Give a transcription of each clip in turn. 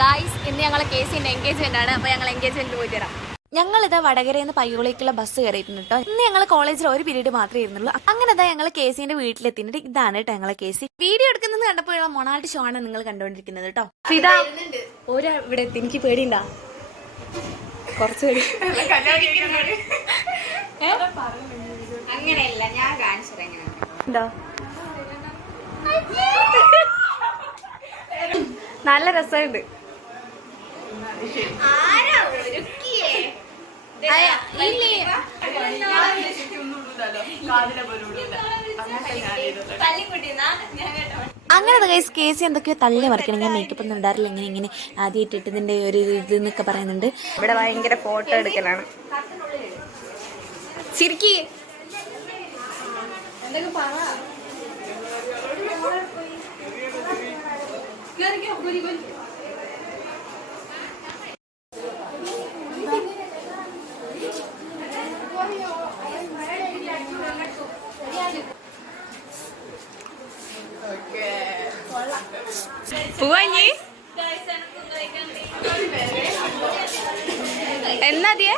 Guys ഇന്ന് ഞങ്ങളെ കേസിന്റെ എൻഗേജ്മെന്റ് ആണ്. അപ്പോൾ ഞങ്ങൾ എൻഗേജ്മെന്റ് പോയി തരാം. ഞങ്ങളിതാ വടകരയിൽ നിന്ന് പയ്യോളേക്കുള്ള ബസ് കയറിയിട്ടുണ്ട് കേട്ടോ. ഇന്ന് ഞങ്ങൾ കോളേജിൽ ഒരു പീരീഡ് മാത്രമേ ഇരുന്നുള്ളൂ. അങ്ങനെ ഇതാ ഞങ്ങൾ കേസിന്റെ വീട്ടിലെത്തിയിട്ട് ഇതാണ് കേട്ടോ ഞങ്ങളെ കേസി. വീഡിയോ എടുക്കുന്നത് കണ്ടപ്പോഴുള്ള മൊണാൾട്ട് ഷോ ആണ് നിങ്ങൾ കണ്ടുകൊണ്ടിരിക്കുന്നത് കേട്ടോ. ഇതാ ഓരോ ഇവിടെ എത്തി. എനിക്ക് പേടിയുണ്ടാ കുറച്ച് പേടി. അങ്ങനെയല്ല, ഞാൻ കാണിച്ചത് എന്താ നല്ല രസമുണ്ട്. അങ്ങനെ കേസി എന്തൊക്കെയോ തള്ളി മറിക്കണം. ഞാൻ മേക്കപ്പ് ഒന്നും ഇടാറില്ല, ഇങ്ങനെ ആദ്യമായിട്ട് ഇട്ടതിന്റെ ഒരു ഇത് എന്നൊക്കെ പറയുന്നുണ്ട്. ഇവിടെ ഭയങ്കര ഫോട്ടോ എടുക്കലാണ്. ശരിക്ക് പോവാഞ്ഞി എന്നാതിയെ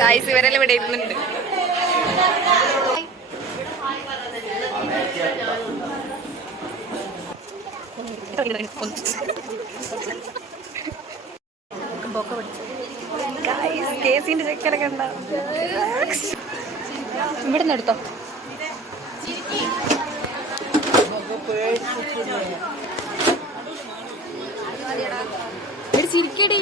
ഗായ്സ് ഇവരെല്ലാം ഇവിടെ ഇരുന്നുണ്ട്. കേസിന്റെ ചെക്കനൊക്കെ ഉണ്ടാവും. ഇവിടെ നിന്ന് എടുത്തോ. ചിരിക്കടി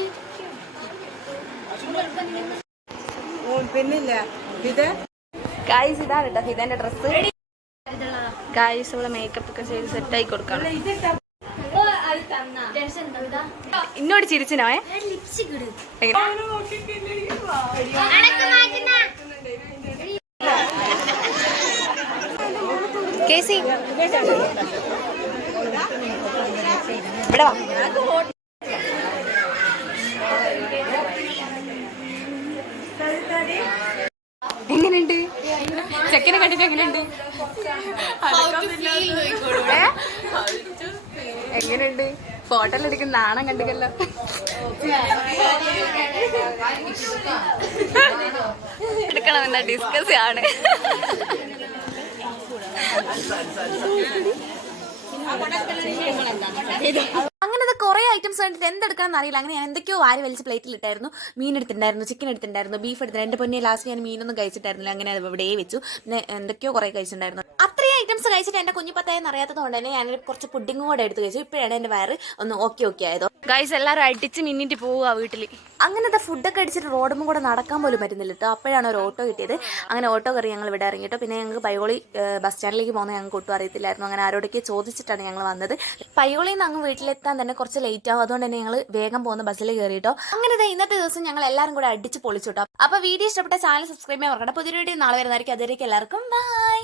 പിന്നില്ല ഇത് ഗായ്സ് ഇതാണ് കേട്ടോ ഹിതന്റെ ഡ്രസ്. ഗായ്സ് ഇവിടെ മേക്കപ്പ് ഒക്കെ ചെയ്ത് സെറ്റ് ആയി കൊടുക്കണം. ഇന്നോട് ചിരിച്ചിനോ കേസി ഇവിടെ വാ. എങ്ങനെയുണ്ട് ചെക്കനെ കണ്ടിട്ട് എങ്ങനെയുണ്ട്? എങ്ങനെയുണ്ട്? ഫോട്ടോ എടുക്കുന്ന നാണം കണ്ടിക്കല്ലോ. എടുക്കണമെന്നാ ഡിസ്കസ് ആണ്. അങ്ങനത്തെ കുറെ ഐറ്റംസ് കണ്ടിട്ട് എന്തെടുക്കണം എന്നറിയില്ല. അങ്ങനെ ഞാൻ എന്തൊക്കെയോ വാരി വലിച്ച് പ്ലേറ്റിൽ ഇട്ടായിരുന്നു. മീൻ എടുത്തിട്ടുണ്ടായിരുന്നു, ചിക്കൻ എടുത്തിട്ടുണ്ടായിരുന്നു, ബീഫ് എടുത്തിട്ടുണ്ട്. എൻ്റെ പൊന്നെ ലാസ്റ്റ് ഞാൻ മീനൊന്നും കഴിച്ചിട്ടായിരുന്നില്ല. അങ്ങനെ അത് ഇവിടെ വെച്ചു. പിന്നെ എന്തൊക്കെയോ കുറെ കഴിച്ചിട്ടുണ്ടായിരുന്നു. അത്രയും ഐറ്റംസ് കഴിച്ചിട്ട് എൻ്റെ കുഞ്ഞിപ്പത്തായെന്ന് അറിയാത്തത് കൊണ്ട് തന്നെ ഞാൻ കുറച്ച് പുഡിങ് കൂടെ എടുത്ത് കഴിച്ചു. ഇപ്പോഴാണ് എൻ്റെ വയറ് ഒന്ന് ഓക്കെ ആയതോ. ഗൈസ് എല്ലാവരും അടിച്ച് മിന്നിട്ട് പോവുക വീട്ടിൽ. അങ്ങനത്തെ ഫുഡൊക്കെ അടിച്ചിട്ട് റോഡും കൂടെ നടക്കാൻ പോലും പറ്റുന്നില്ല കേട്ടോ. അപ്പോഴാണ് ഒരു ഓട്ടോ കിട്ടിയത്. അങ്ങനെ ഓട്ടോ കയറി ഞങ്ങൾ ഇവിടെ ഇറങ്ങിട്ടോ. പിന്നെ ഞങ്ങൾക്ക് പയ്യോളി ബസ് സ്റ്റാൻഡിലേക്ക് പോകുന്നത് ഞങ്ങൾക്ക് ഒട്ടും അറിയത്തില്ലായിരുന്നു. അങ്ങനെ ആരോടൊക്കെ ചോദിച്ചിട്ടാണ് ഞങ്ങൾ വന്നത്. പയ്യോളിയിൽ നിന്ന് അങ്ങ് വീട്ടിലെത്താൻ തന്നെ കുറച്ച് ലേറ്റ് ആവും. അതുകൊണ്ട് തന്നെ ഞങ്ങൾ വേഗം പോകുന്ന ബസ്സിൽ കയറിയിട്ടോ. അങ്ങനെ ഇന്നത്തെ ദിവസം ഞങ്ങൾ എല്ലാവരും കൂടെ അടിച്ച് പൊളിച്ചു കേട്ടോ. അപ്പോൾ വീഡിയോ ഇഷ്ടപ്പെട്ട ചാനൽ സബ്സ്ക്രൈബ് ചെയ്യാൻ മറക്കണ്ട. പുതിയൊരു വീഡിയോ നാളെ വരുന്നതായിരിക്കും. അതുവരേക്കും എല്ലാവർക്കും ബൈ.